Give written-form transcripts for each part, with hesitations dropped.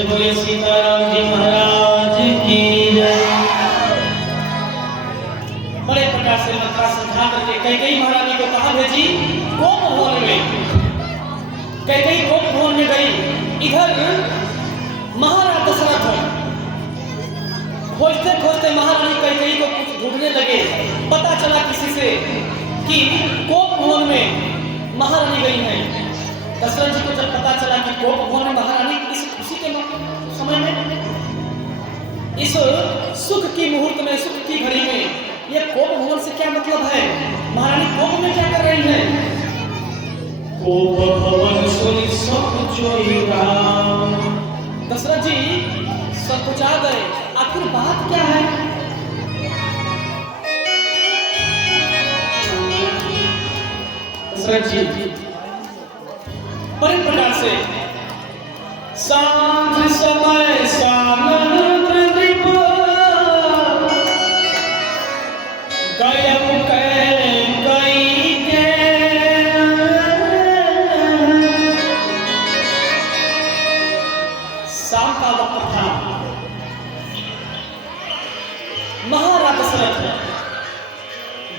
से बोले सीताराम जी महाराज की जय। बड़े प्रकार से मंत्रा समझा करके कैकेयी महारानी को कहा भेजी गोप भवन में। कैकेयी गोप भवन में गई। इधर महाराज दशरथ खोजते खोजते महारानी कैकेयी को कुछ ढूंढने लगे। पता चला किसी से कि गोप भवन में महारानी गई है। दशरथ जी को जब पता चला कि गोप भवन में महारानी इस खुशी के समय में, इस सुख की मुहूर्त में, सुख की घड़ी में, ये गोप भवन से क्या मतलब है? महारानी गोप में क्या कर रही है? गोप भवन सुनि सब जोई राम। दशरथ जी संकुचा गए। आखिर बात क्या है? दशरथ जी बड़े प्रकार से सांझ समय सामंत्र दीप गयम कैकेयी के शाम का वक्त था। महाराज दशरथ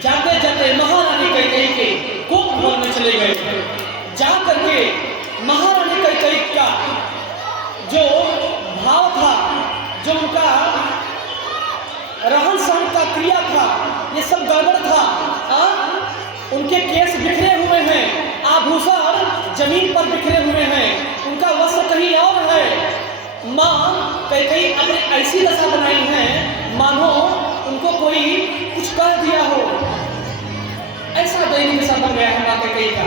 जाते जाते महारानी कैकेयी के गोप भवन में चले गए। जाकर के महारानी कैकेयी का जो भाव था, जो उनका रहन सहन का क्रिया था, ये सब गड़बड़ था। उनके केस बिखरे हुए हैं, आभूषण जमीन पर बिखरे हुए हैं, उनका वस्त्र कहीं और है। माँ कैकेयी अपने ऐसी दशा बनाई है मानो उनको कोई कुछ कह दिया हो। ऐसा दैनिक दशा बन गया है माँ कैकेयी का।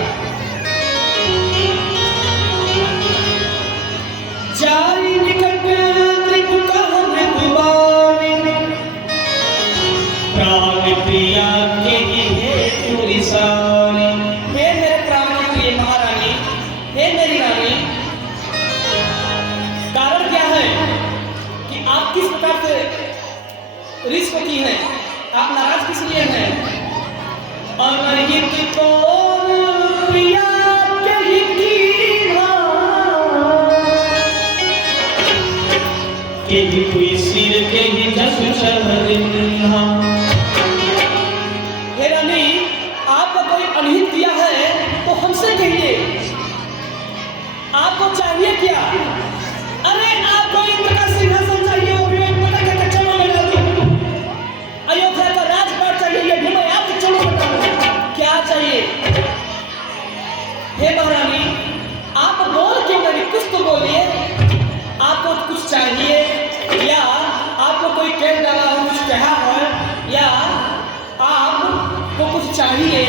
जाई निकट त्रिपुका मृदुबानी प्राण प्रिया के हेतु रिसानी। हे मेरे प्राण के प्रिय महारानी, हे मेरी रानी, कारण क्या है कि आप किस प्रकार से रिश्क की हैं? आप नाराज किस लिए हैं? अनहित को प्रिया के ही कोई सिर के ही जसु चढ़ा। हे रानी, आपको कोई अनहित किया है तो हमसे कहिए, आपको चाहिए क्या? अरे आपको इंद्र का सिंहासन चाहिए, अयोध्या का राजपाट चाहिए, ये भी मैं आपके चरणों में डालूं। क्या चाहिए? हे महारानी, आप बोल क्यों नहीं? कुछ तो बोलिए। आपको कुछ चाहिए या आपको कोई कह डाला हो, कुछ कहा है, या आपको कुछ चाहिए,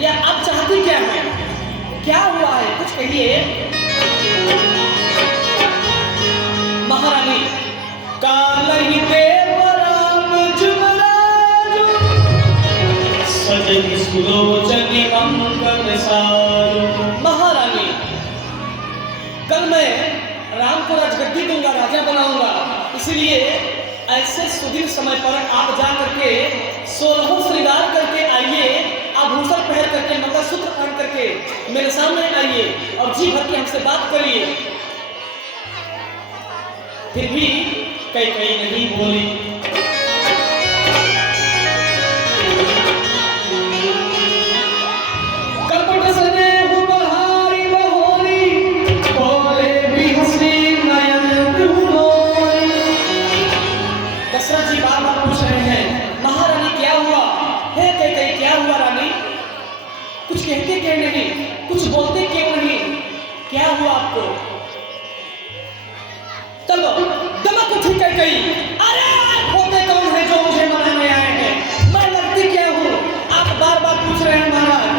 या आप चाहती क्या है? क्या हुआ है? कुछ कहिए। महारानी कालहि देव राम जुमराजु सजनि सुलोचनि मंगल साजु। महारानी, कल मैं राम को राजगद्दी दूंगा, राजा बनाऊंगा, इसलिए ऐसे सुदीर्घ समय पर आप जा करके 16 श्रृंगार करके आइए, आभूषण पहन करके, मंगलसूत्र पहन करके मेरे सामने आइए और जी भर के हमसे बात करिए। फिर भी कैकेयी नहीं बोली। कपट सने बहारी बहोरी बोले भी हंसी नयन दुलोरी। दशरथ जी बार बार पूछ रहे हैं, महारानी क्या हुआ? हे कैकेयी क्या हुआ रानी? कुछ कहते क्यों नहीं? कुछ बोलते क्यों नहीं? क्या हुआ आपको? चलो दमक उठी कैकेयी, अरे आप होते कौन है जो मुझे मनाने आए हैं? मैं लगती क्या हूँ? आप बार बार पूछ रहे हैं महाराज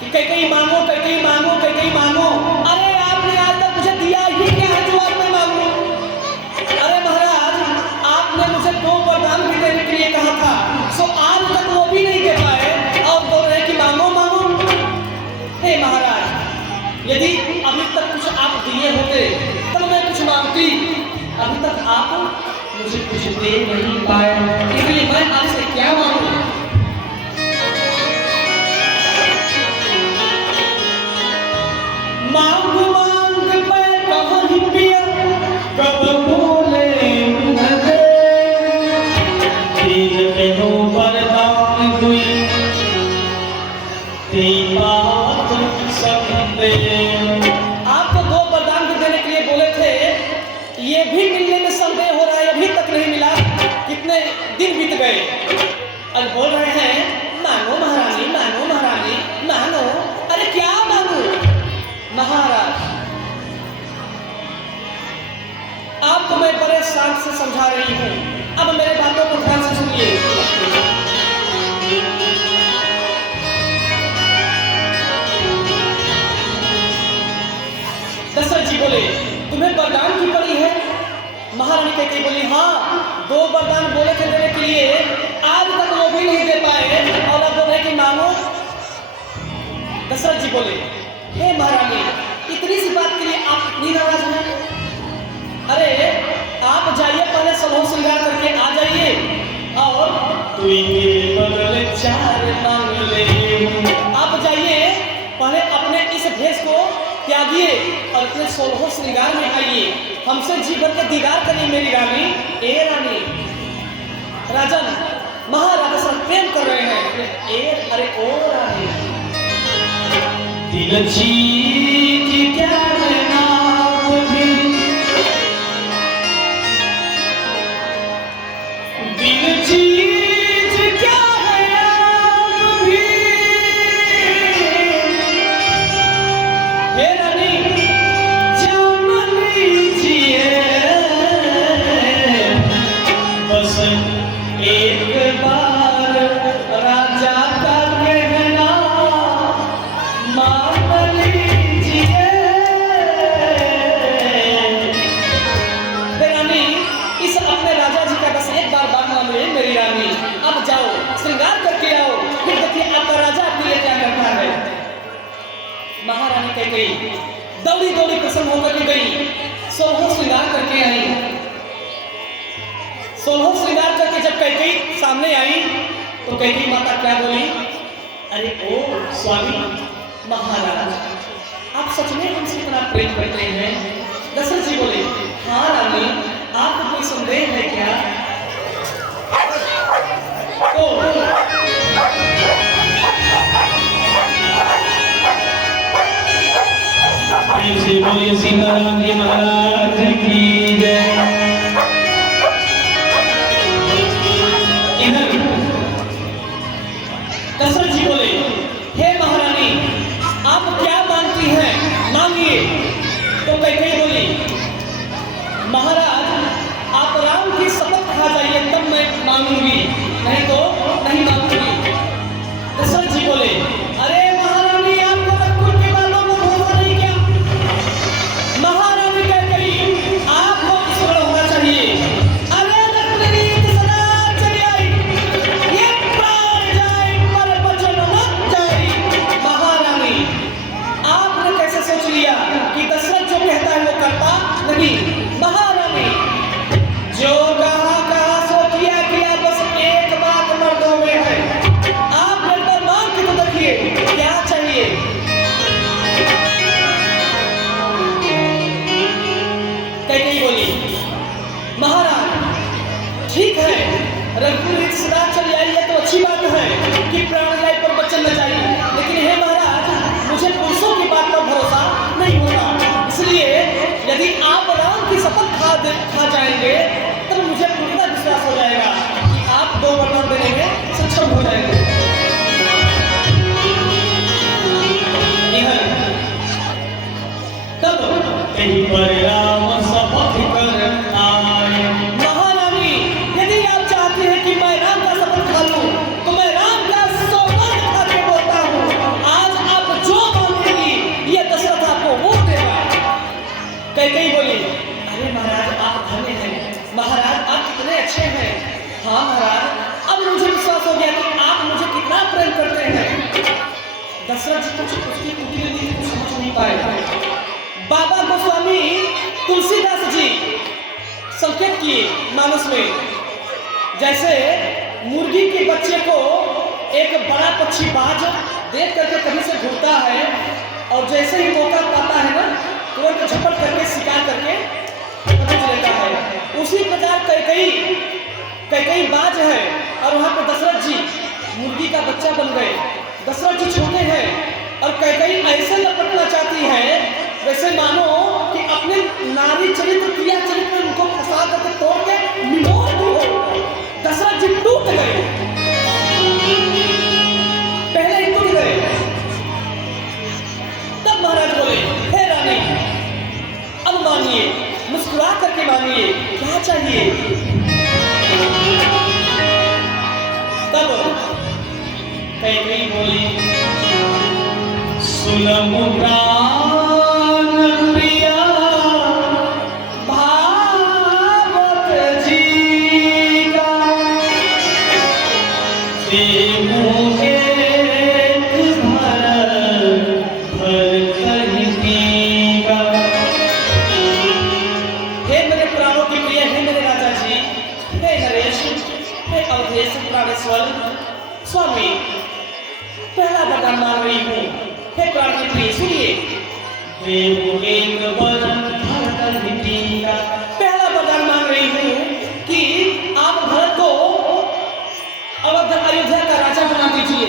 कि कैकेयी मांगो, कैकेयी मांगो, कैकेयी मांगो। अरे आपने आज तक मुझे दिया ही क्या है जो आप मैं मांगू? अरे महाराज, आपने मुझे 2 वरदान भी देने के लिए कहा था, सो आज तक वो भी नहीं दे पाए और बोल रहे कि मांगो मांगो। हे महाराज, यदि अभी तक कुछ आप दिए होते तब मैं कुछ मांगती, अभी तक आप मुझे कुछ दे नहीं पाए, इसलिए मैं आपसे क्या मांगू? मांग मांग मैं कहीं भी आपको मैं बड़े शांत से समझा रही हूँ, अब मेरे बातों को ध्यान से सुनिए। दशरथ जी बोले, तुम्हें वरदान की पड़ी है? महारानी कैकेयी बोली, हाँ, 2 वरदान बोले थे देने के लिए, आज तक वो भी नहीं दे पाए और अब बोले कि मांगो। दशरथ जी बोले, हे महारानी, इतनी सी बात के लिए आप इतनी नाराज हैं? अरे आप जाइए, पहले सलहो श्रृंगार करके आ जाइए और तुई बदले 4 मांग ले। आप जाइए, पहले अपने इस भेष को त्यागिए और अपने 16 श्रृंगार में आइए, हमसे जी भर के दीदार करिए मेरी रानी। ए रानी, राजन महाराजा से प्रेम कर रहे हैं। अरे ओ रानी, दिल जीत क्या नाम भी, दिल जीत क्या नाम भी। हे रानी जान लीजिए, बस एक बार राजा का कहना मान लीजिए। रानी, इस अपने राजा जी का बस एक बार बात मान लीजिए मेरी रानी। अब जाओ, श्रृंगार करके आओ, फिर देखिए आपका राजा आपके लिए क्या करता है। महारानी कैकेयी दौड़ी दौड़ी प्रसन्न होकर के गई, 16 श्रृंगार करके आई। 16 श्रृंगार करके जब कैकेयी सामने आई तो कैकेयी माता क्या बोली, अरे ओ स्वामी महाराज, आप सच में हमसे इतना प्रेम करते हैं? दशरथ जी बोले, हाँ रानी, आपको कोई संदेह है क्या? बोलिए सीताराम जी महाराज की जय। इधर दशरथ जी बोले, हे महारानी, आप क्या मांगती हैं, मांगिए। तो कैकेयी बोली, महाराज आप राम की शपथ खा जाइए तब मैं मांगूंगी, नहीं तो नहीं मांगूंगी। दशरथ जी बोले, अरे महारानी, आपको रघुकुल के बालों को भरोसा नहीं क्या? महारानी कैकेयी, आपको ईश्वर होना चाहिए। अरे रत्ननीत सदा चली आई, ये प्राण जाए पर वचन न जाए। महारानी, आपने कैसे सोच लिया कि दशरथ जो कहता है वो करता नहीं? महारानी, जो कहा सो किया, बस एक बात मर्दों में है। आप मेरे पर मांग के तो देखिए क्या चाहिए। कैकेयी बोली, महाराज ठीक है, रघुकुल सदा चली आई है तो अच्छी बात है कि प्राण जाए पर वचन न जाए, लेकिन हे महाराज, मुझे पुरुषों की बात पर भरोसा नहीं होता। इसलिए यदि आप राम की शपथ खा जाएंगे तब मुझे पूरा विश्वास हो जाएगा कि आप 2 वरदान देने में सक्षम हो जाएंगे। तब कहीं पर राम शपथ कर आए। महारानी, यदि आप चाहते हैं कि मैं राम का शपथ खा लूं तो मैं राम का सौगंध खा के बोलता हूं, आज आप जो मांगेंगी ये दशरथ आपको वो देगा। कैकेयी बोली, अरे महाराज आप धन्य हैं, महाराज आप कितने अच्छे हैं। हाँ महाराज, अब मुझे विश्वास हो गया कि आप मुझे कितना प्रेम करते हैं। दशरथ जी कुछ उसकी कुटिल कुछ समझ नहीं पाए। बाबा गोस्वामी तुलसीदास जी संकेत किए मानस में, जैसे मुर्गी के बच्चे को एक बड़ा पक्षी बाज देख करके कहीं से घूरता है और जैसे ही मौका पाता है ना तुरंत झपट करके शिकार करके पकड़ लेता है। उसी प्रकार कैकेयी बाज है और वहां पर दशरथ जी मुर्गी का बच्चा बन गए। दशरथ जी छोटे हैं और कैकेयी ऐसे लपटना चाहती है वैसे मानो कि अपने नारी चरित्र क्रिया चरित्र में उनको फंसा करके तोड़ के निमोड़ दी हो। दशरथ जी टूट गए, पहले ही टूट गए। तब महाराज बोले, हे रानी अब मानिए, मुस्कुरा करके मांगिए क्या चाहिए। तब कैकेयी बोली, सुनम प्राण प्रिया भावत जी का, देहु एक भर कहीं का। हे मेरे प्राणों की प्रिय, हे मेरे राजा जी, हे नरेश, हे अवधेश प्राणेश्वर स्वामी, पहला वरदान मांग रही हूँ। हे प्राण की प्रिय सुनिए, देहु एक भर कहीं का। पहला वरदान मांग रही हूँ कि आप भरत को अवध अयोध्या का राजा बना दीजिए।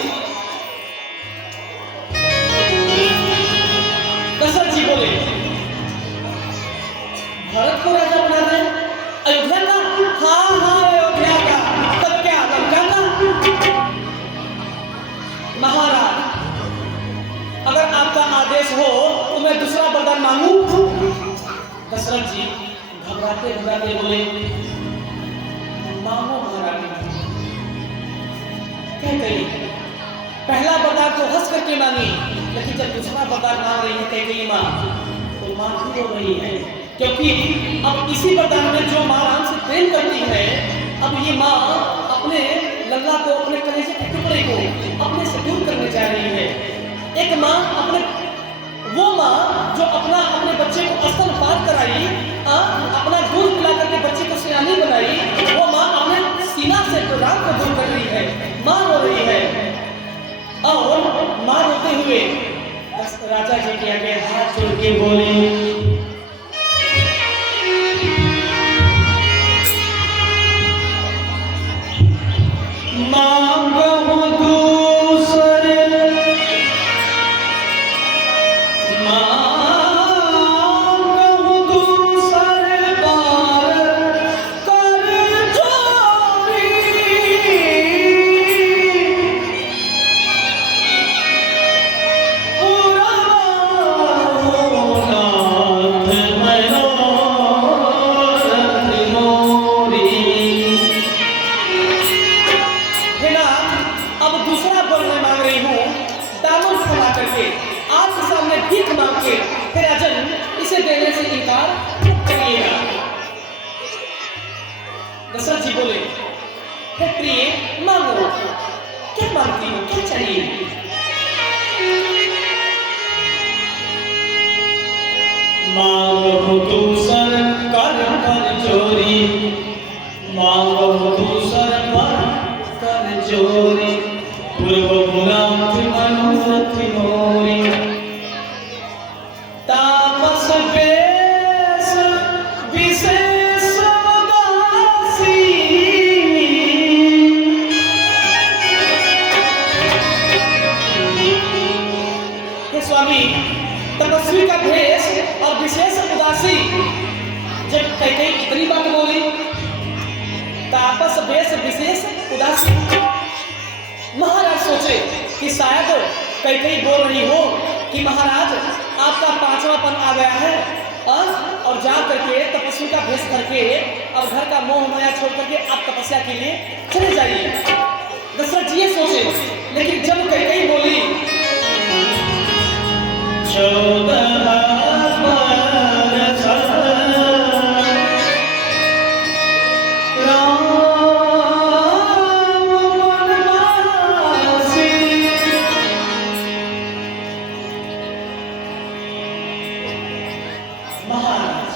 दशरथ जी बोले, भरत को राजा बना दे अयोध्या का? हाँ हाँ अयोध्या का। तब क्या लंका का? महाराज अगर आपका आदेश हो तो मैं दूसरा वरदान मांगू? दशरथ जी घबराते घबराते बोले, मांगो महाराज। कैकेयी पहला वरदान तो हंस करके मांगी, लेकिन जब दूसरा वरदान मांग रही है कैकेयी मां, तो मां भी रो रही है, क्योंकि अब इसी वरदान में जो मां राम से प्रेम करती है, अब ये मां अपने लल्ला को, अपने कलेजे के टुकड़े को अपने से दूर करने जा रही है। एक मां अपने, वो मां जो अपने बच्चे को स्तनपान कराई, अपना दूध पिला करके बच्चे को सियानी बनाई, वो मां अपने सीना से राम को दूर कर रही है। मां रो रही है और मां रोते हुए राजा जी के आगे हाथ जोड़ के बोली, दशरथ जी बोले, हे प्रिय मांगो, क्या मांगती हो, क्या चाहिए? मांगो दूसर कर चोरी, मांगो दूसर कर चोरी, पूर्व गुलाम मनोरथ मोरी, तापस बेस विशेष उदासी, हे स्वामी तपस्वी का भेष और विशेष उदासी। जब कैकेयी इतनी बात बोली, तापस भेष विशेष उदासी, महाराज सोचे कि शायद कैकेयी बोल रही हो कि महाराज आपका पांचवापन आ गया है और जा करके तपस्वी का भेष करके और घर का मोह माया छोड़ करके आप तपस्या के लिए चले जाइए। दशरथ जी ये सोचे, लेकिन जब कैकेयी बोली, 14 बरस राम वनवासी, महाराज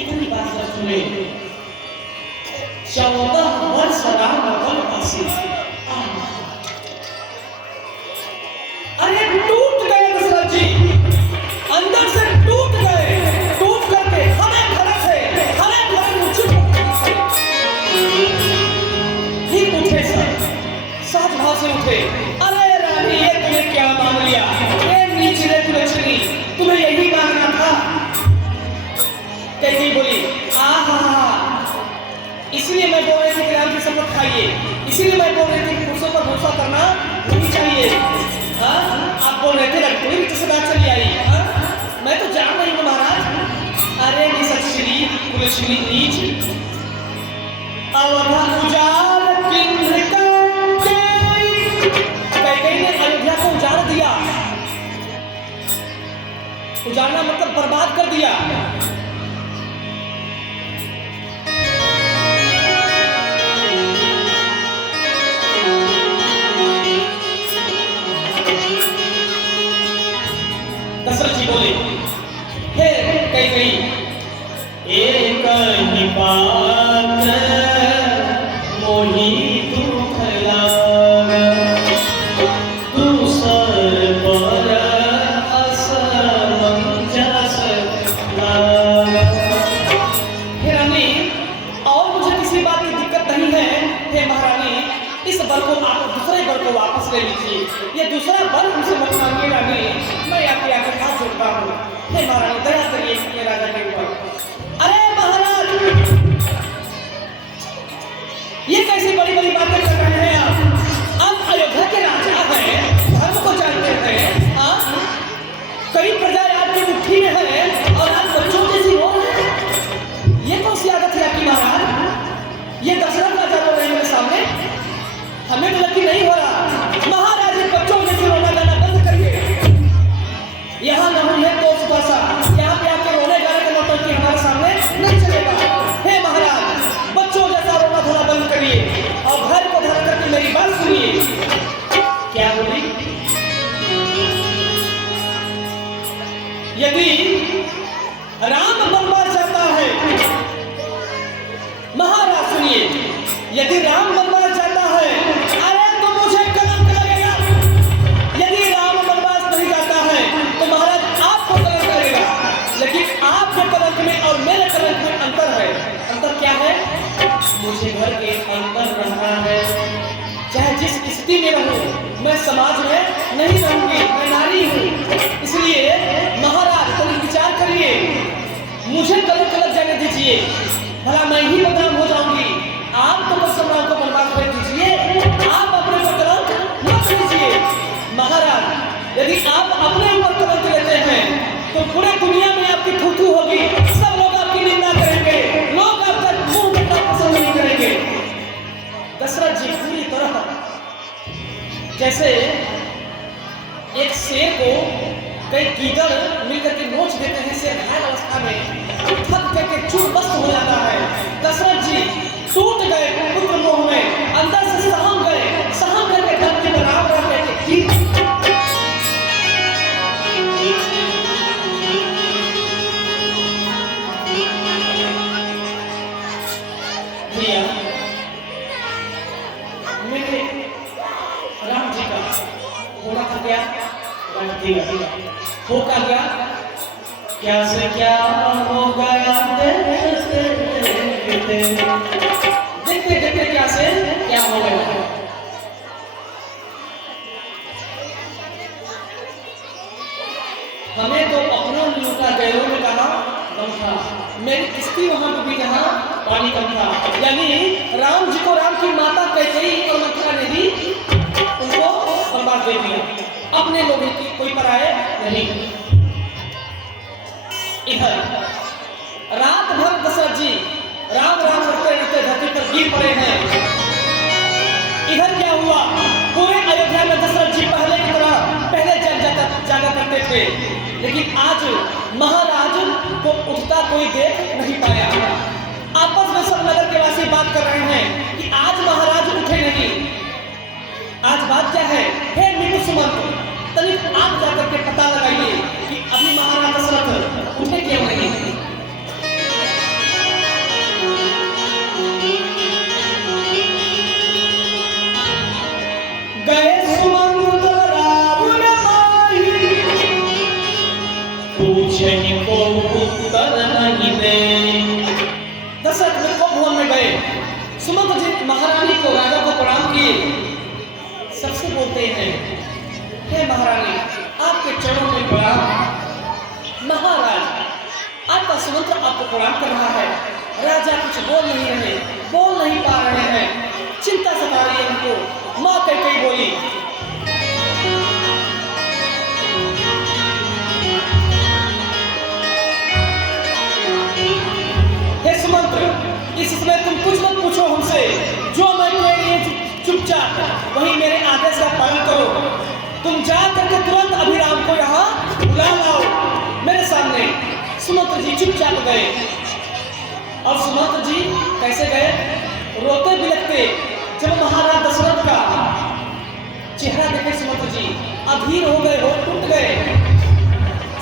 इतनी बात जब सुने, 14 वर्ष राम वनवासी, अरे टूट गए दशरथ जी, अंदर से टूट गए, टूट करके हमें ठीक उठे सहज भाव से उठे। अरे रानी ये तूने क्या मांग लिया, ये नीचे कुलच्छनी, तुम्हें यही मांगना था। कैकेयी बोली, आहा, इसलिए मैं बोल रही थी कि राम की शपथ खाइए, इसीलिए मैं बोल लक्ष्मी नीच अवधा उजाड़ किन्ह करके। कैकेयी ने अयोध्या को उजाड़ दिया। उजाड़ना मतलब बर्बाद कर दिया। दशरथ जी बोले, हे कैकेयी, एक ही बात मोहि दुख लागा, दूसर पर असमंजस लागा। हे रानी, और मुझे किसी बात की दिक्कत नहीं है। हे महारानी, इस वर को आप दूसरे वर को वापस ले लीजिए। ये दूसरा वर हमसे मत मांगिए रानी, मैं आपके आगे हाथ जोड़ता हूँ। हे महारानी, दया करिए अपने राजा के ऊपर। अरे महाराज, ये कैसी बड़ी बड़ी बातें कर रहे हैं आप अयोध्या के राजा हैं, धर्म को जानते हैं। कई प्रजा आपकी मुट्ठी में है और आप बच्चों जैसी हो रहे हैं। ये कौन सी आदत है आपकी महाराज? ये दशरथ राजा रो रहे हैं मेरे सामने, हमें तो यकीन नहीं हो रहा। महाराज, बच्चों जैसे रोना गाना बंद करिए। यहाँ न हुई है तो भाषा, यहाँ पे आपके रोने गाने का नौटंकी हमारे सामने नहीं चलेगा। हे महाराज, बच्चों जैसा रोना धोना बंद करिए और घर को धर करके मेरी बात सुनिए। क्या बोली? यदि राम बनवास जाता है, महाराज सुनिए, यदि राम बनवास जाता है, अरे तो मुझे कलंक लगेगा। यदि राम बनवास नहीं जाता है तो महाराज आपको कलंक लगेगा। लेकिन आपके कलंक में और मेरे कलंक में अंतर है। अंतर क्या है? मुझे घर के अंदर रहना है, चाहे जिस स्थिति में रहूं, मैं समाज में नहीं रहूंगी, मैं नारी हूं। इसलिए महाराज तुम विचार करिए, मुझे कलंक लग जाने दीजिए, भला मैं ही बदनाम हो जाऊंगी। आप तो परशुराम को बर्बाद कर दीजिए, आप अपने ऊपर कलंक मत लीजिए। महाराज, यदि आप अपने ऊपर कलंक लेते हैं तो पूरे दुनिया में आपकी थू-थू होगी, सब लोग आपकी निंदा करेंगे, लोग आपका मुंह देखना पसंद नहीं करेंगे। दशरथ जी पूरी तरह जैसे एक शेर को कई गीदड़ मिलकर के नोच देते हैं, शेर घायल अवस्था में थक करके चूर-बस्त हो जाता है। दशरथ जी टूट गए पुत्र मोह में, अंदर से सहम गए, सहम करके धरती पर राम राम कहते गिर। भैया, मेरे राम जी का होना था क्या? हो का क्या से क्या हो गया, देखते देखते क्या से क्या हो गया। हमें तो अपनों ने लूटा, गैरों ने कहा कम था। मेरी किस्ती वहां पे भी जहाँ पानी कम था। यानी राम जी को राम की माता कैकेयी और मथुरा ने दी, उनको बर्बाद दे दिया। अपने लोगों की कोई पराये नहीं। इधर रात भर दशरथ जी राम राम करते रहते धरती पर गिर पड़े हैं। इधर क्या हुआ? पूरे अयोध्या में दशरथ जी पहले की तरह पहले जागा करते थे, लेकिन आज महाराज को उठता कोई देख नहीं पाया। आपस में सब नगर के वासी बात कर रहे हैं कि आज महाराज उठे नहीं। आज बात क्या है? हे मित्र सुमंत, तनिक आप जाकर के पता लगाइए कि अभी महाराज दशरथ उठे क्यों नहीं। गए सुमंत रावण माही, पूछे को उत्तर नहीं दे। दशरथ में भवन में गए, सुमंत जी महारानी को राजा को प्रणाम किए। सबसे बोलते हैं, हे महारानी आपके चरणों में प्रणाम। महाराज आपका सुमंत आपको प्रणाम कर रहा है। राजा कुछ बोल नहीं रहे, बोल नहीं पा रहे हैं, चिंता सता रही है उनको। माँ कैकेयी बोली, हे इस समय तुम कुछ मत पूछो हमसे, जो मैं कह रही हूँ चुपचाप वही मेरे आदेश का पालन करो। तुम जा करके तुरंत अभिराम को यहाँ बुला लाओ मेरे सामने। सुमंत्र जी चुपचाप गए और सुमंत्र जी कैसे गए? रोते बिलखते। जब महाराज दशरथ का चेहरा देखे सुमंत्र जी अधीर हो गए, हो टूट गए,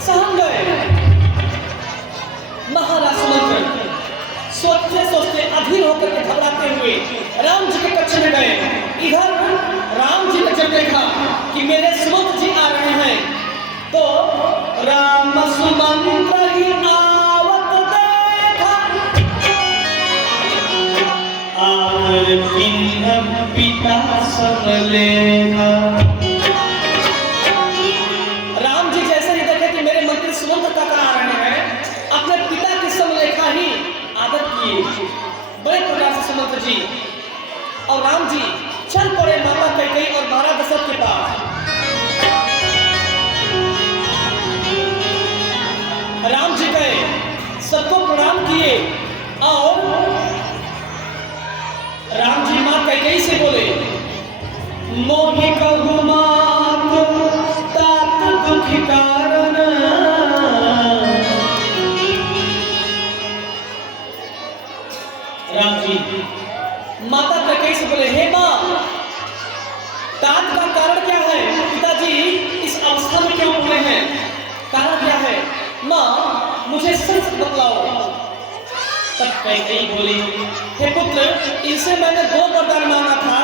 सहम गए। महाराज सुमंत्र सोचते सोचते अधीर होकर के घबराते हुए राम जी के कक्ष में गए। इधर राम जी ने जब देखा कि मेरे सुमंत्र जी आ रहे हैं तो राम सुमंत्र ही आवत देखा, आवर पिंड पिता सब लेखा। राम जी जैसे ही देखे कि मेरे मंत्री सुमंत्र तक आ रहे हैं, अपने पिता की समलेखा ही आदत किए बड़े प्रकार से सुमंत्र जी। और राम जी चल पड़े माता कैकेयी और महाराज दशरथ के पास। राम जी गए, सबको प्रणाम किए और राम जी मां कैकेयी से बोले, मोहि कहु मात तात दुख कारण। राम जी माता कैकेयी से बोले, हे मां, तात का कारण क्या है? पिताजी इस अवस्था में क्यों पड़े हैं? कारण क्या है? मां मुझे सच बतलाओ। तब कैकेयी बोली, हे पुत्र, इनसे मैंने 2 वरदान मांगा था,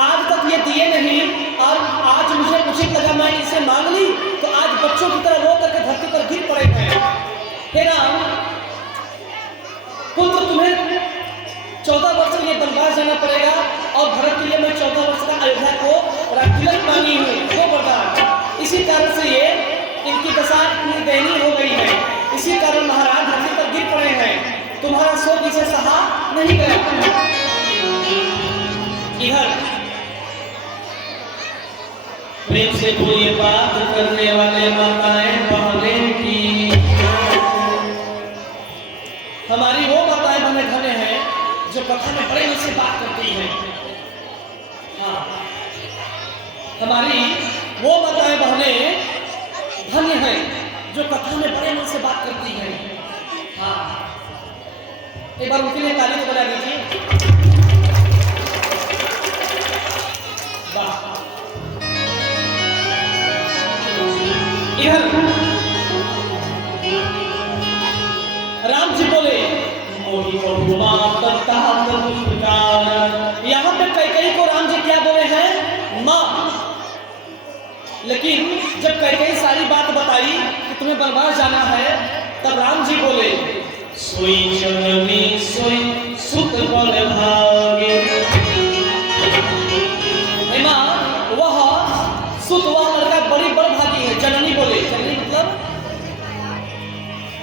आज तक ये दिए नहीं, और आज मुझे उचित लगा मैं इनसे मांग ली तो आज बच्चों की तरह रो करके धरती पर गिर पड़े हैं। हे राम पुत्र, तुम्हें 14 वर्ष के लिए वनवास जाना पड़ेगा और भरत के लिए मैं 14 वर्ष का अयोध्या को तिलक मांगी हूँ, 2 वरदान। इसी कारण से ये इनकी दशा इतनी दयनीय हो गई है, इसी कारण महाराज धरती पर गिर पड़े हैं। तुम्हारा शोक इसे सहा नहीं गया। इधर प्रेम से बोलिए बात करने वाले माताएं बहनें की, हमारी वो माताएं बहने धन्य हैं जो कथा में बड़े मन से बात करती हैं। हाँ, हमारी वो माताएं बहनें धन्य हैं जो कथा में बड़े मन से बात करती हैं। हाँ, एक बार उनके लिए ताली तो बजा दीजिए। वाह। इधर राम जी बोले, यहाँ पे कैकेयी को राम जी क्या बोले हैं? माँ। लेकिन जब कैकेयी सारी बात बताई कि तुम्हें वनवास जाना है, तब राम जी बोले, सोई जननी सोई सुत बल भागे। माँ, वह सुत, वह लड़का बड़ी बड़भागी है। जननी बोले, जननी मतलब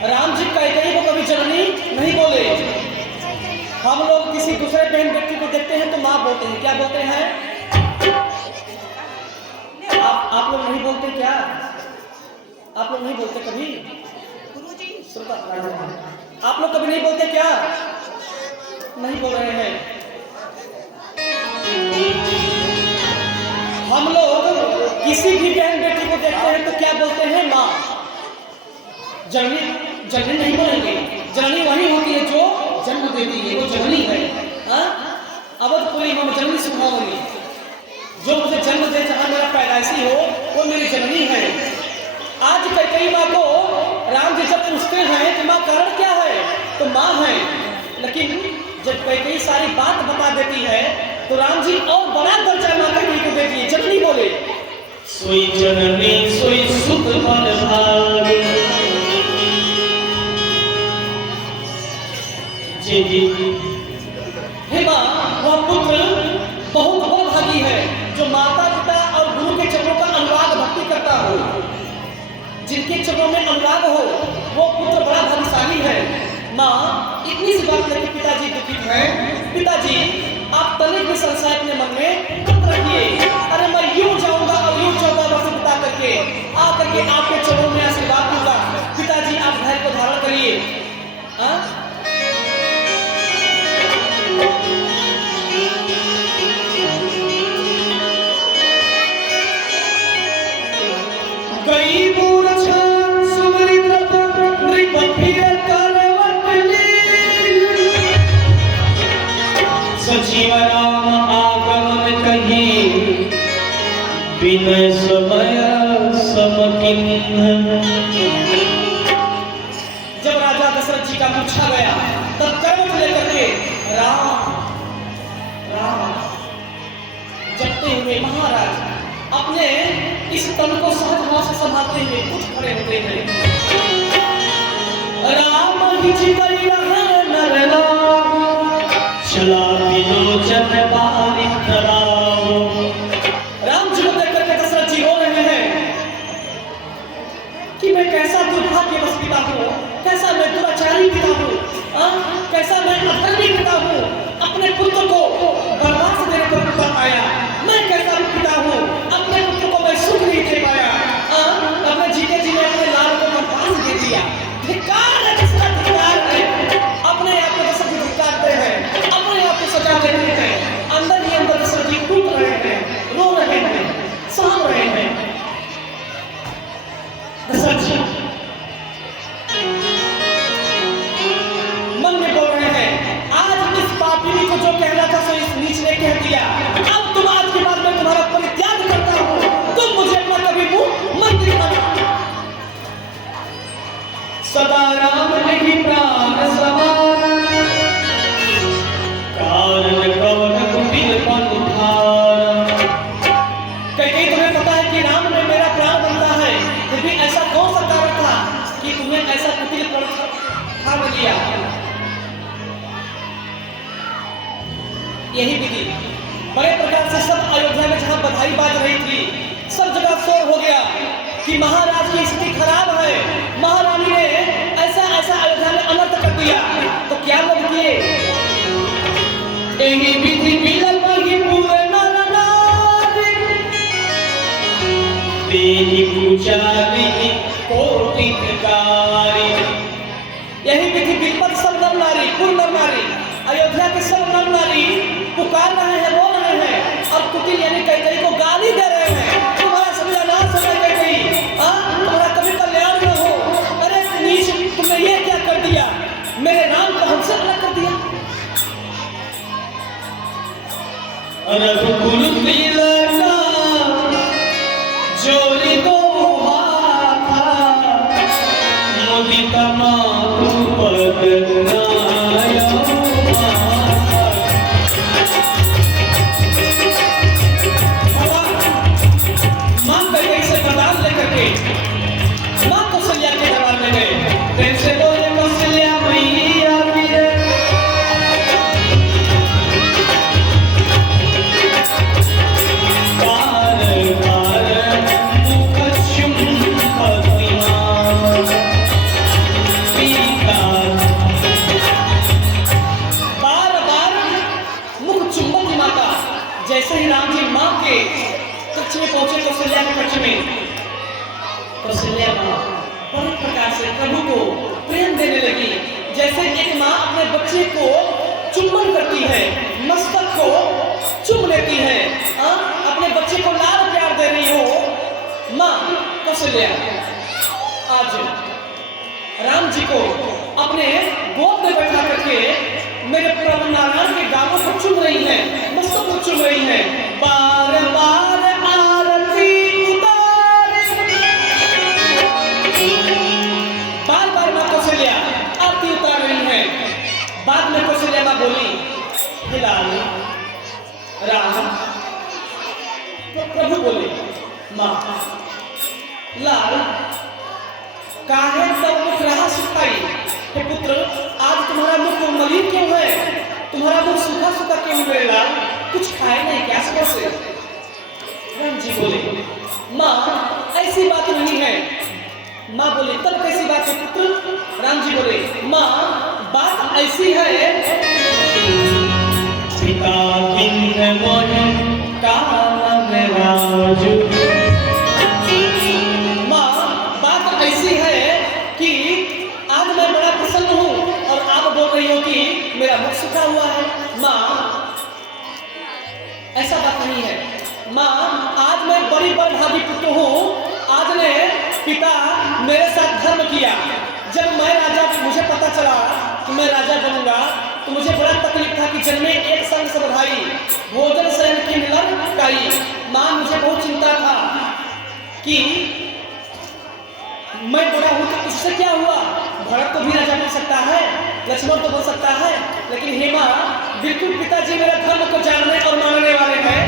राम जी कैकेयी को कभी जननी नहीं बोले। हम लोग किसी दूसरे बहन व्यक्ति को देखते हैं तो माँ बोलते हैं। क्या बोलते हैं? आप लोग नहीं बोलते क्या? आप लोग नहीं बोलते कभी? आप लोग कभी नहीं बोलते क्या? नहीं बोल रहे हैं। हम लोग किसी भी बहन बेटी को देखते हैं तो क्या बोलते हैं? माँ। जननी जननी नहीं बोलेंगे। जननी वही होती है जो जन्म देती है, वो जननी है। अवधपुरी में जननी सुहावनी, जो मुझे जन्म दे, जहाँ मेरा पैदाइशी हो, वो मेरी जननी है। आज कैकेयी माँ को राम जी जब पूछते हैं कि माँ कारण क्या है, तो माँ है। लेकिन जब कैकेयी सारी बात बता देती है तो राम जी और बड़ा दर्जा माँ कैकेयी को दे दिए। जननी बोले, सोई जननी सोई सुत बल भागे। हे माँ, वह पुत्र बहुत बलभागी है जो माता पिता और गुरु के चरणों का अनुराग भक्ति करता हो, जिनके चरणों में अनुराग हो, वो पुत्र बड़ा भाग्यशाली है। माँ, इतनी सी बात लेकर पिताजी दुखित हैं। पिताजी, आप तनिक भी संशय अपने मन में मत रखिए। अरे मैं यूं जाऊंगा और यूं 14 वर्ष बिता करके आकर के आपके चरणों में आशीर्वाद दूंगा। पिताजी, आप धैर्य को धारण करिए। राजा दशरथ जी का पूछा गया, तब करवट लेकर के राम राम जपते हुए महाराज अपने इस तन को सहज भाव से संभालते हुए कुछ खड़े होते हैं। राम हिचि करि रहा नर नाम, चला विलोचन बारि धराओ। राम जी को देख करके दशरथ जी रो रहे हैं कि मैं कैसा दुर्भाग्यवश पिता हूँ, कैसा मैं दुराचारी पिता हूँ, कैसा मैं अधर्मी पिता हूँ, अपने पुत्र को बर्बाद देने पर पिता आया। मैं कैसा पिता हूँ, अपने पुत्र को मैं सुख नहीं दे पाया, अपने जीते जी ने अपने लाल को बर्बाद दे दिया। धिक्कार है, किसका धिक्कार है? अपने आप को दशरथ जी धिक्कारते हैं, अपने आप को सजा देते हैं। अंदर ही अंदर दशरथ जी टूट रहे हैं, रो रहे हैं, सहम रहे हैं। दशरथ जी मन में बोल रहे हैं, आज इस पापी को जो कहना था सो इस नीच ने कह दिया। अब तुम आज के बाद मैं तुम्हारा परित्याग करता हूं, तुम मुझे अपना कभी मुंह मत दिखाना। सदा राम लिखि प्राण समान, कारण कवन कुटिल पन भार। कहीं तुम्हें पता है कि राम में मेरा प्राण बनता है, फिर भी ऐसा कौन सा कारण था कि तुम्हें ऐसा कुटिल पन ठान लिया? यही विधि बड़े प्रकार से सब अयोध्या में जहां बधाई बाज रही थी, सब जगह शोर हो गया कि महाराज की स्थिति खराब है, महारानी ने ऐसा ऐसा अयोध्या में अनर्थ कर दिया। तो क्या लोग किए? यही विधि मिलल बही पूरे नर नारी, तेहि पूजारी कोटि कारी। यही विधि बिलपत सब नर नारी, कुल नर नारी, अयोध्या के सब नर नारी पुकार रहे हैं, रो रहे हैं और कुटिल यानी कैकेयी को गाली दे रहे हैं। तुम्हारा सभी अनाथ हो जाए कैकेयी, तुम्हारा कभी कल्याण न हो। अरे नीच, तुमने ये क्या कर दिया? मेरे राम को हमसे अलग कर दिया। रघुकुल तिलका जोरी दो हाथा, मोदित मातु पद जैसे ही राम जी मां के कक्ष में पहुंचे, कौशल्या के कक्ष में, कौशल्या मां बड़े प्रकार से प्रभु को प्रेम देने लगी। जैसे एक मां अपने बच्चे को चुम्बन करती है, मस्तक को चुम लेती है, अपने बच्चे को लाड प्यार दे रही हो मां कौशल्या, आज राम जी को अपने गोद में बैठा करके मेरे प्रभु नारायण के गालों को चुम रही है, मस्तक को चुम रही है। बार बार आरती उतारे, बार बार मां कौशल्या आरती उतार रही है। बाद में कौशल्या मां बोली, हे लाल राम। तो प्रभु बोले, मां लाल काहे तब मुख रहा सुखाई? हे पुत्र, आज तुम्हारा मुख मलिन क्यों है? तुम्हारा मुख सूखा सूखा क्यों मेरे लाल? कुछ खाए नहीं क्या सुबह से? राम जी बोले, माँ ऐसी बात नहीं है। माँ बोली, तब कैसी बात है पुत्र? राम जी बोले, माँ बात ऐसी है, पिता बिन मोहि कामन राजू। माँ बात ऐसी है कि आज मैं बड़ा प्रसन्न हूँ और आप बोल रही हो कि मेरा मुख सूखा हुआ है। माँ ऐसा बात नहीं है। माँ आज मैं बड़ी बड़भागी पुत्र हूँ। आज ने पिता मेरे साथ धर्म किया। जब मैं राजा, मुझे पता चला कि मैं राजा बनूंगा तो मुझे बड़ा तकलीफ था कि जन्मे एक संग सब भाई, भोजन शयन की मिलन काई। माँ मुझे बहुत चिंता था कि मैं बड़ा हूं तो उससे क्या हुआ, भरत को भी राजा बन सकता लक्ष्मण तो हो सकता है, लेकिन हेमा बिल्कुल पिताजी मेरे धर्म को जानने और मानने वाले हैं,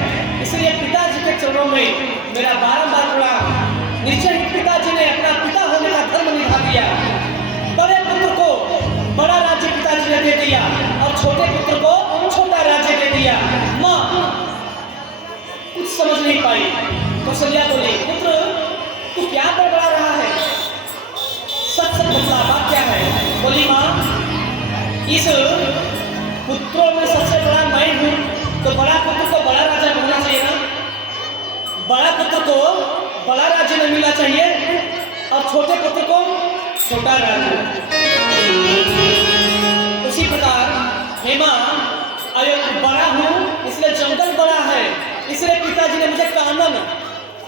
इसलिए पिताजी के चरणों में मेरा बारंबार प्रणाम। निश्चय ही पिताजी ने अपना पिता होने का धर्म निभा दिया। बड़े पुत्र को बड़ा राज्य पिताजी ने दे दिया और छोटे पुत्र को छोटा राज्य दे दिया। माँ कुछ समझ नहीं पाई। कौशल्या बोली, पुत्र तू क्या बड़बड़ा रहा है? सच सच बतला, बात क्या है? बोली, माँ इस पुत्रों में सबसे बड़ा मैं हूँ, तो बड़ा पुत्र को बड़ा राजा मिलना चाहिए ना, बड़ा पुत्र को बड़ा राज्य नहीं मिलना चाहिए और छोटे पुत्र को छोटा राज्य। उसी प्रकार हेमा बड़ा हूँ इसलिए जंगल बड़ा है, इसलिए पिताजी ने मुझे कानन,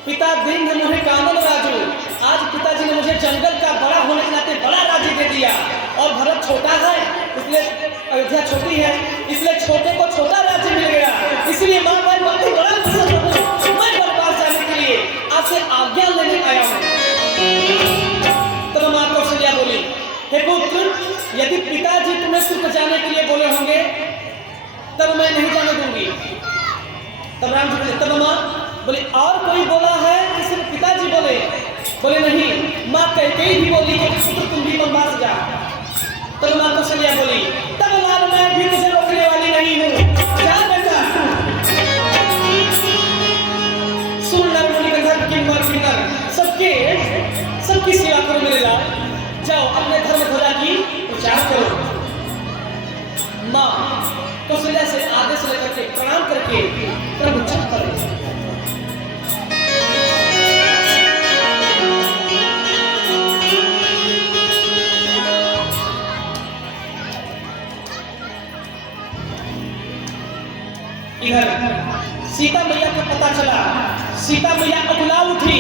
पिता दिन है मुझे कानन राजू, आज पिताजी ने मुझे जंगल का बड़ा होने के नाते बड़ा राज्य दे दिया। और भरत छोटा है इसलिए अयोध्या छोटी है, इसलिए छोटे को छोटा राज्य मिल गया। इसलिए माँ मैं बहुत बड़ा प्रसन्न हूँ, मैं दरबार जाने के लिए आपसे आज्ञा लेने आया हूँ। तब माँ कौशल्या बोली, हे पुत्र यदि पिताजी तुम्हें सिर्फ जाने के लिए बोले होंगे तब मैं नहीं जाने दूंगी। तब राम जी बोले, तब माँ बोले और कोई बोला है कि सिर्फ पिताजी बोले? बोले नहीं, माँ कैकेयी भी बोली कि पुत्र तुम भी वनवास जा। तब माँ कौशल्या बोली, तब लाल मैं भी तुझे रोकने वाली नहीं हूँ, जा बेटा। सुन नर मुनि गंधर्व किन्नर किन्नर सबकी सेवा करो मेरे लाल, जाओ अपने धर्म ध्वजा की प्रचार करो। माँ कौशल्या से आदेश लेकर के प्रणाम करके प्रभु चुप करो। इधर सीता मैया को पता चला, सीता मैया अकुला उठी,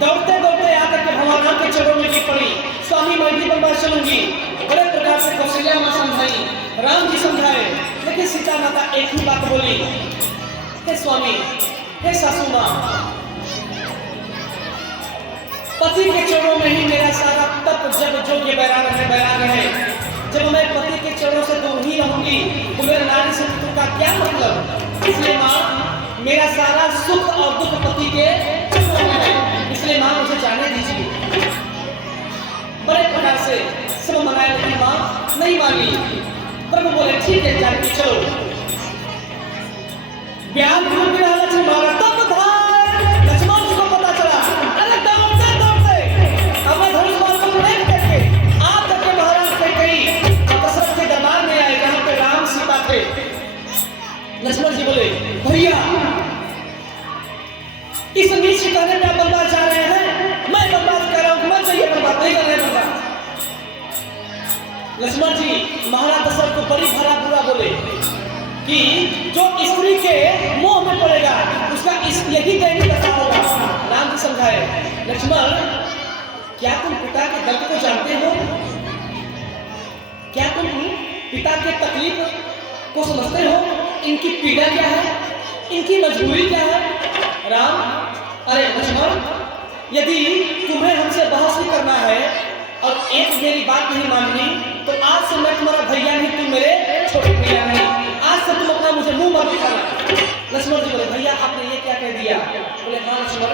दौड़ते दौड़ते आकर के भगवान राम के चरणों में गिर पड़ी, स्वामी मैं भी वनवास चलूंगी। बड़े प्रकार से कौशल्या माँ समझाई, राम जी समझाए, लेकिन सीता माता एक ही बात बोली, हे स्वामी, हे सासू माँ, पति के चरणों में ही मेरा सारा तप जब जोग्य बैराग है। जब मैं पति के चरणों से दूर ही रहूंगी तो मेरे नारी से का क्या मतलब? इसलिए माँ मेरा सारा सुख और दुख पति के चरणों में है, इसलिए माँ मुझे जाने दीजिए। बड़े प्रकार से सब मनाए, लेकिन माँ नहीं मानी। प्रभु बोले ठीक है जानकी चलो। ब्याह लक्ष्मण जी को पता चला, अरे दौड़ते दौड़ते अपने धनुष बाण को फेंक करके आप करके महाराज कैकेयी दशरथ के दरबार में आए जहां पे राम सीता थे। लक्ष्मण जी बोले, भैया इस नीच कहने पे आप बर्बाद जा रहे हैं, मैं बर्बाद कर रहा हूं, मैं चाहिए बर्बाद नहीं कर रहे बर्बाद। लक्ष्मण जी महाराज दशरथ को बड़ी भरा बुरा बोले कि जो स्त्री के मोह में पड़ेगा उसका यही दैनिक दशा होगा। राम जी समझाए, लक्ष्मण क्या तुम पिता के दर्द को जानते हो? क्या तुम पिता के तकलीफ को समझते हो? इनकी पीड़ा क्या है, इनकी मजबूरी क्या है? राम, अरे लक्ष्मण, यदि तुम्हें हमसे बहस ही करना है और एक मेरी बात नहीं माननी तो आज से मैं तुम्हारा भैया नहीं, तुम मेरे छोटे भैया नहीं, आज से तुम अपना मुझे मुंह मत दिखाना। लक्ष्मण जी बोले, भैया आपने ये क्या कह दिया? बोले हाँ लक्ष्मण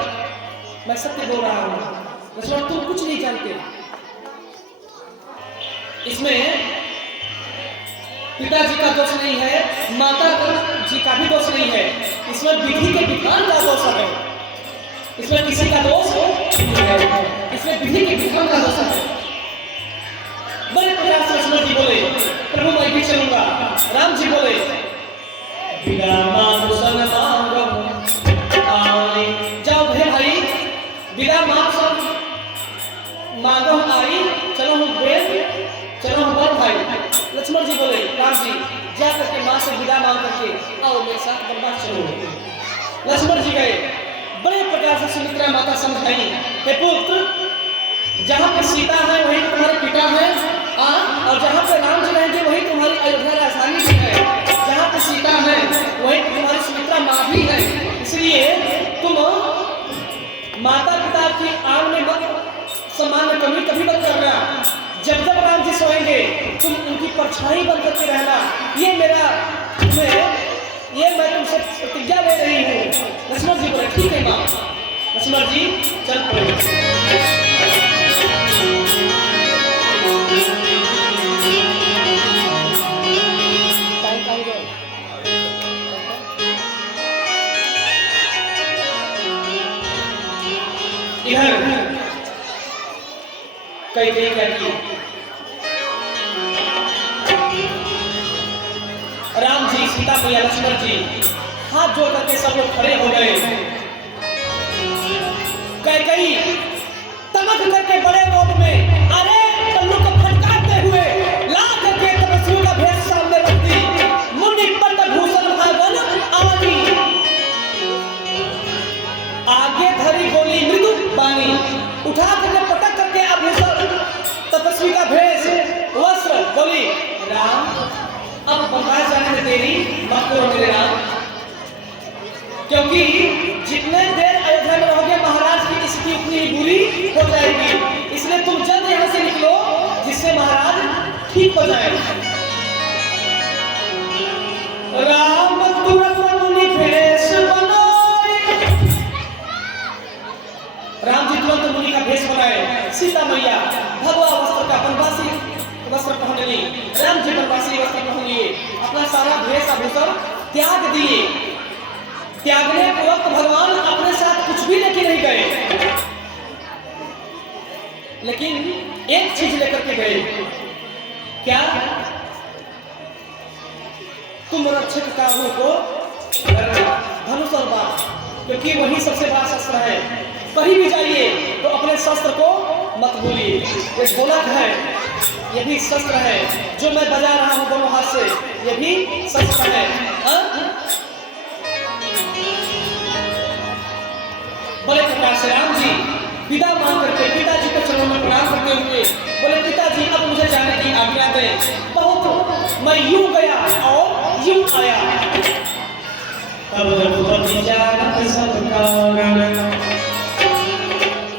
मैं सत्य बोल रहा हूँ। लक्ष्मण तुम कुछ नहीं जानते, इसमें पिताजी का दोष नहीं है, माता जी का भी दोष नहीं है, इसमें विधि के विधान का दोष है। इसमें किसी का दोष नहीं है, इसमें विधि के विधान का दोष है। बड़े प्रकार से लक्ष्मण जी बोले, प्रभु मैं भी चलूंगा। राम जी बोले, जाओ भाई विदा मांगो आई, चलो हम चलो हम बड़ भाई। लक्ष्मण जी बोले, राम जी जा करके माँ से विदा मांग करके आओ मेरे साथ वनवास चलो। लक्ष्मण जी गए, बड़े प्रकार से सुमित्रा माता समझाई, हे पुत्र जहाँ पर सीता है वहीं तुम्हारे पिता है, और जहाँ पे राम जी रहेंगे वहीं तुम्हारी अयोध्या राजधानी भी है, जहाँ पे सीता है वहीं तुम्हारी सुमित्रा माँ भी है, इसलिए तुम माता पिता की आड़ में मत सम्मान में कमी कभी मत करना। जब जब राम जी सोएंगे, तुम उनकी परछाई बन करके रहना। ये मैं तुमसे प्रतिज्ञा ले रही हूँ। लक्ष्मण जी बोले ठीक है माँ। लक्ष्मण जी चल पड़े। इधर कई क्या की राम जी, सीता मैया, लक्ष्मण जी हाथ जोड़ करके सब लोग खड़े हो गए। कई तमक करके बड़े रोब में अरे पल्लू को फटकारते हुए ला करके तपस्वियों का भेष सामने रख दी। मुनि पंत भूषण भागन आनी, आगे धरी गोली मृदु बानी, उठा करके पटक करके आभूषण तपस्वी का भेष वस्त्र बोली राम अब बनवास जाने में देरी मत करो मेरे राम, क्योंकि जितने देर अयोध्या में रहोगे महाराज की स्थिति उतनी ही बुरी हो जाएगी। इसलिए तुम जल्द यहाँ से निकलो जिससे महाराज ठीक हो जाए। राम तुरंत मुनि भेष बनाए, राम जी तुरंत मुनि का भेष बनाए। सीता मैया भगवा वस्त्र का बनवासी वस्त्र पहन ली। राम जी बनवासी वस्त्र पहन लिए, अपना सारा भेष आभूषण त्याग दिए। त्यागने के वक्त भगवान अपने साथ कुछ भी लेके नहीं गए, लेकिन एक चीज लेकर के गए। क्या? तुम रक्षक काहू को धनुष और बाण, क्योंकि वही सबसे बड़ा शस्त्र है। कहीं भी जाइए तो अपने शस्त्र को मत भूलिए। ये ढोलक है, ये भी शस्त्र है। जो मैं बजा रहा हूं दोनों हाथ से, ये भी शस्त्र है। बड़े प्रकार से राम जी विदा मांग करके पिताजी को चरणों में प्रणाम करते हुए बोले पिताजी अब मुझे जाने की आज्ञा दें। बहुत मैं यूं गया और यूं आया।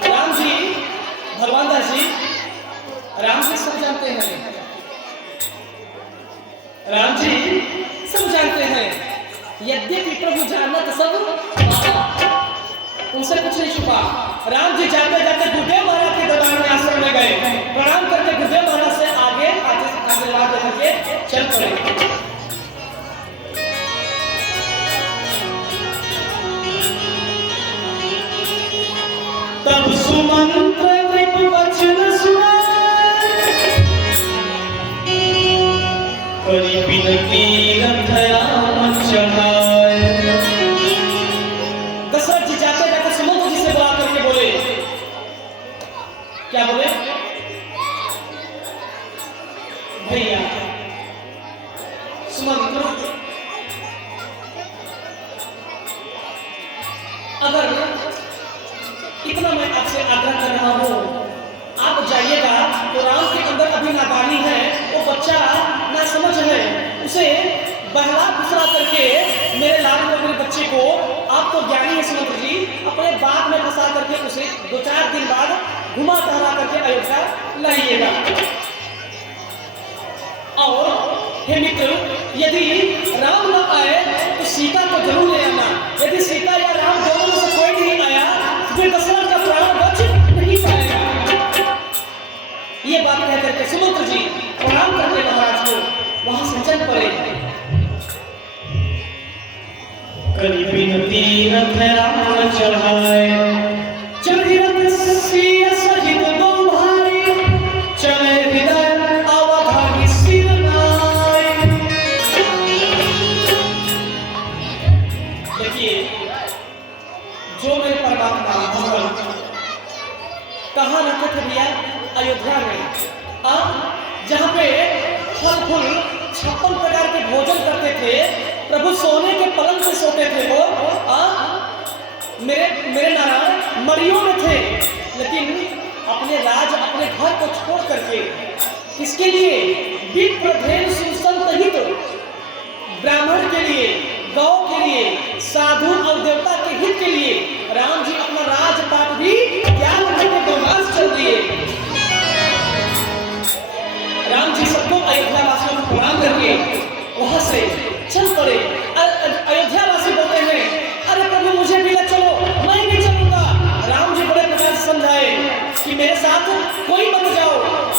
राम जी, भगवान दास जी, राम जी सब जानते हैं। राम जी सब जानते हैं, यद्यपि प्रभु जानत सब उनसे कुछ नहीं छुपा। राम जी जाते जाते गुरुदेव महाराज के दरबार में आश्रम में गए, प्रणाम करके गुरुदेव महाराज से आगे आशीर्वाद लेकर चल पड़े। तब सुमंत्र वचन सुनाए, करी बिनती रथयाम चढ़ाए। दशरथ जी जाते जाते सुमंत्र जी से बुला करके बोले, क्या बोले? भैया सुमंत्र, अगर इतना मैं आपसे आग्रह कर रहा हूं, आप जाइएगा तो राम के अंदर अभी नादानी है, वो बच्चा ना समझ है, उसे बहला फुसला करके मेरे लाल मेरे बच्चे को, आप तो ज्ञानी है सुमंत्र जी, अपने बाग में फंसा करके उसे 2-4 दिन बाद घुमा टहला करके अयोध्या लाइएगा। और हे मित्र, यदि राम न आए तो सीता को जरूर ले आना। यदि सीता या राम दोनों में से कोई नहीं आया तो फिर दशरथ का प्राण बच नहीं पाएगा। ये बात कह करके सुमंत्र जी प्रणाम करके महाराज को वहां से चल पड़े। करी बिनती रथयाम चढ़ाए, चढ़ी रथ सिया सहित दो भाई, चले हृदय अवधानी सिर नाय। देखिए, जो मेरे परमात्मा भगवान कहाँ रहते थे भैया? अयोध्या में, जहाँ पे फल फूल 56 प्रकार के भोजन करते थे, प्रभु सोने के पलंग से सोते थे। वो मेरे नारायण मड़ियों में थे, लेकिन अपने राज अपने घर को छोड़ करके किसके लिए? विप्र धेनु सुसंतहित ब्राह्मण के लिए, गौ के लिए, साधु और देवता के हित के लिए राम जी अपना राजपाट भी त्याग करके वनवास चल दिए। अयोध्या वासियों को प्रणाम करके वहां से चल पड़े। अयोध्या वासी बोलते हैं, अरे प्रभु मुझे भी ले चलो, मैं भी चलूंगा। राम जी बड़े प्रकार से समझाए कि मेरे साथ कोई मत जाओ,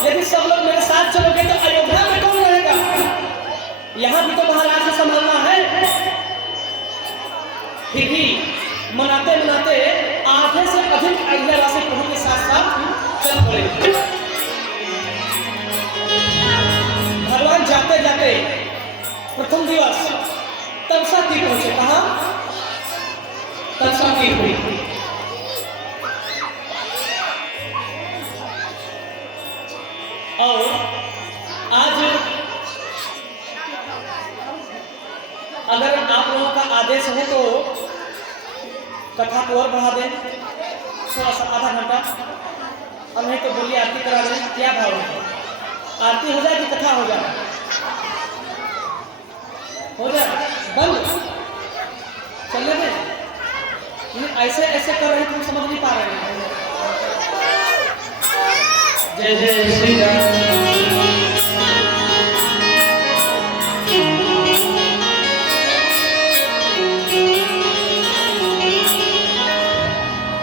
यदि सब लोग मेरे साथ चलोगे तो अयोध्या में कौन रहेगा, यहाँ भी तो महाराज को संभालना है। फिर भी मनाते मनाते आधे से अधिक अयोध्यावासी प्रभु के साथ साथ चल पड़े। भगवान जाते जाते प्रथम दिवस तमसा तीर्थ पहुंचे। कहा? तमसा तीर्थ। और आज अगर आप लोगों का आदेश हो तो कथा को और बढ़ा दें थोड़ा सा, आधा घंटा, और नहीं तो बोलिए आरती करा दें। क्या भाव है? आरती हो जाए कि कथा हो जाए? हो जाए बंद चलने दें। ऐसे ऐसे कर रहे तुम समझ नहीं पा रहे हैं। जय जय श्री राम।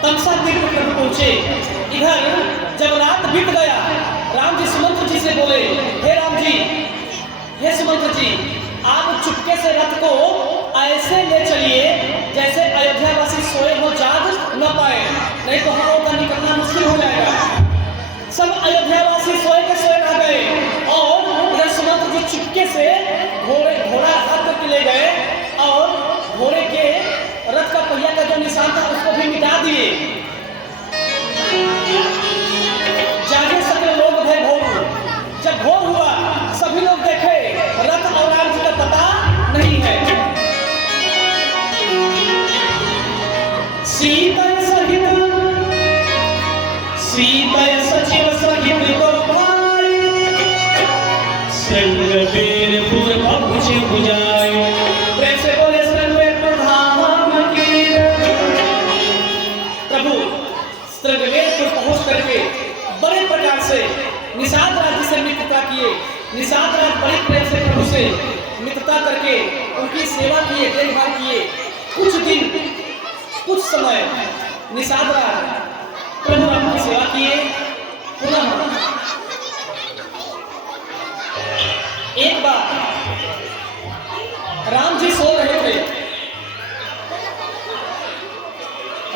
तमसा तीर्थ पर पहुंचे। इधर जब रात बीत गया, राम जी सुमंत्र जी से बोले, हे राम जी, हे सुमंत्र जी, आप चुपके से रथ को ऐसे ले चलिए जैसे अयोध्यावासी सोए हो, जाग न पाए, नहीं तो हम लोगों का निकलना मुश्किल हो जाएगा। सब अयोध्यावासी सोए के सोए रह गए और इधर सुमंत्र जी चुपके से घोड़ा हाथ करके ले गए और घोड़े के रथ का पहिया का जो निशान था उसको भी मिटा दिए। जागे सकले लोग भय भोर। जब भोर हुआ सभी लोग देखे रथ और राम जी का पता नहीं है। सीता सचिव सहित तो भाई, संगबेरपुर पहुँच बुझाए। प्रेम से बोले संगबेरपुर धाम की। प्रभु संगबेरपुर पहुँच करके बड़े प्रकार से निषाद राज से मित्रता किए। निषाद राज बड़े प्रेम से प्रभु से मित्रता करके उनकी सेवा किए, देखभाल किए। कुछ दिन, कुछ समय निषाद राज प्रभु राम की सेवा किए। पुनः एक बार राम जी सो रहे थे।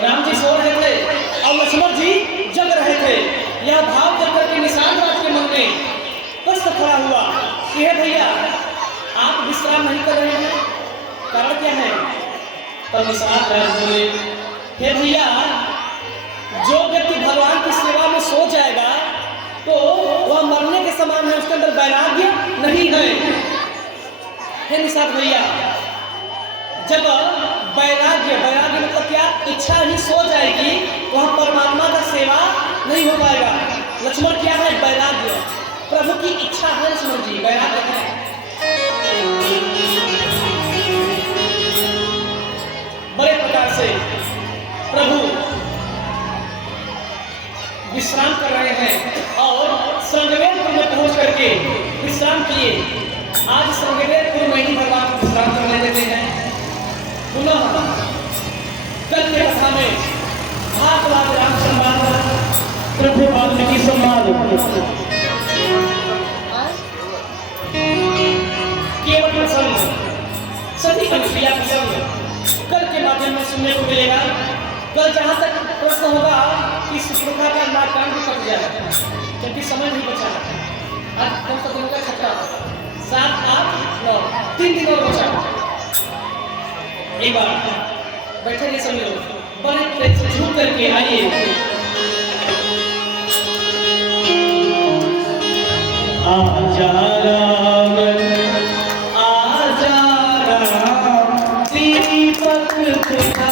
राम जी सो रहे थे और लक्ष्मण जी जग रहे थे। यह भाव जग करके निषाद राज के मन में प्रश्न खड़ा हुआ कि हे भैया, आप विश्राम नहीं कर रहे हैं, कारण क्या है? तब निषाद राज बोले, हे भैया, जो व्यक्ति भगवान की सेवा में सो जाएगा तो वह मरने के समान है, उसके अंदर वैराग्य नहीं है। हे निषाद भैया, जब वैराग्य मतलब क्या? इच्छा ही सो जाएगी, वह परमात्मा का सेवा नहीं हो पाएगा। लक्ष्मण क्या है? वैराग्य। प्रभु की इच्छा है लक्ष्मण जी, वैराग्य है। बड़े प्रकार से प्रभु विश्राम कर रहे हैं और संगमेरपुर में पहुंच करके विश्राम किए। आज संगमेरपुर में ही भगवान विश्राम करने देते हैं। पुनः कल के कथा में भागवत राम संवाद, प्रभु वाल्मीकि संवाद, केवल प्रसंग, सभी अनुक्रिया प्रसंग कल के माध्यम में सुनने को मिलेगा। कल जहाँ तक प्रश्न होगा कि सुप्रखा का नाकाम भी कट जाएगा, क्योंकि समय नहीं बचा। आज कम से कम का छठा, 7, 8, 9, 3 दिन और बचा। एक बार बैठेंगे सभी लोग, बड़े प्रेम से झूम करके आइए। आजा राम, आजा राम, दीपक तुझा